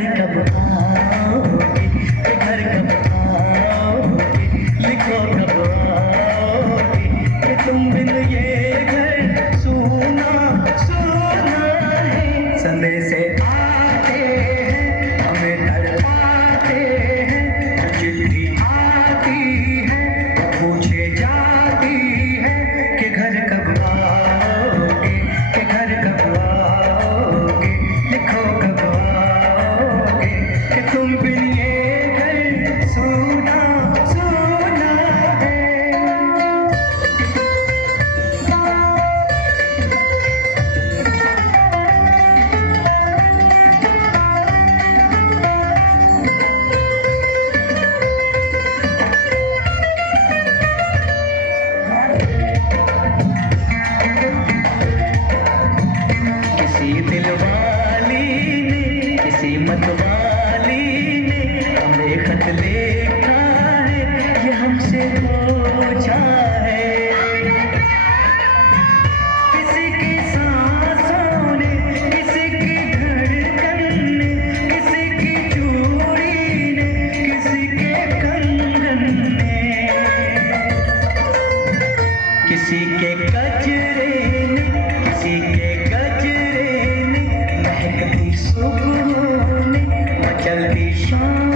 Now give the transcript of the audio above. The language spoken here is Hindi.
घर कब आओगे, के घर कब आओगे, लिखो कब आओगे, कि तुम बिन ये घर सूना सूना है। संदेश आते हैं हमें तड़पाते हैं, चिट्ठी आती है पूछे जाती है कि घर कब आओगे, के घर कब आओगे, लिखो कब आओगे, कि तुम बिन ये घर सूना सूना है। किसी दिलवाली ने, किसी मतवाली ने हमें खत लिखा है, ये हमसे पूछा है। किसी की सांसों ने, किसी की धड़कन ने, किसी की चूड़ी ने, किसी के कंगन ने, किसी के गजरे ने, किसी के गजरे ने, महकती सुबह ने, मचलती शाम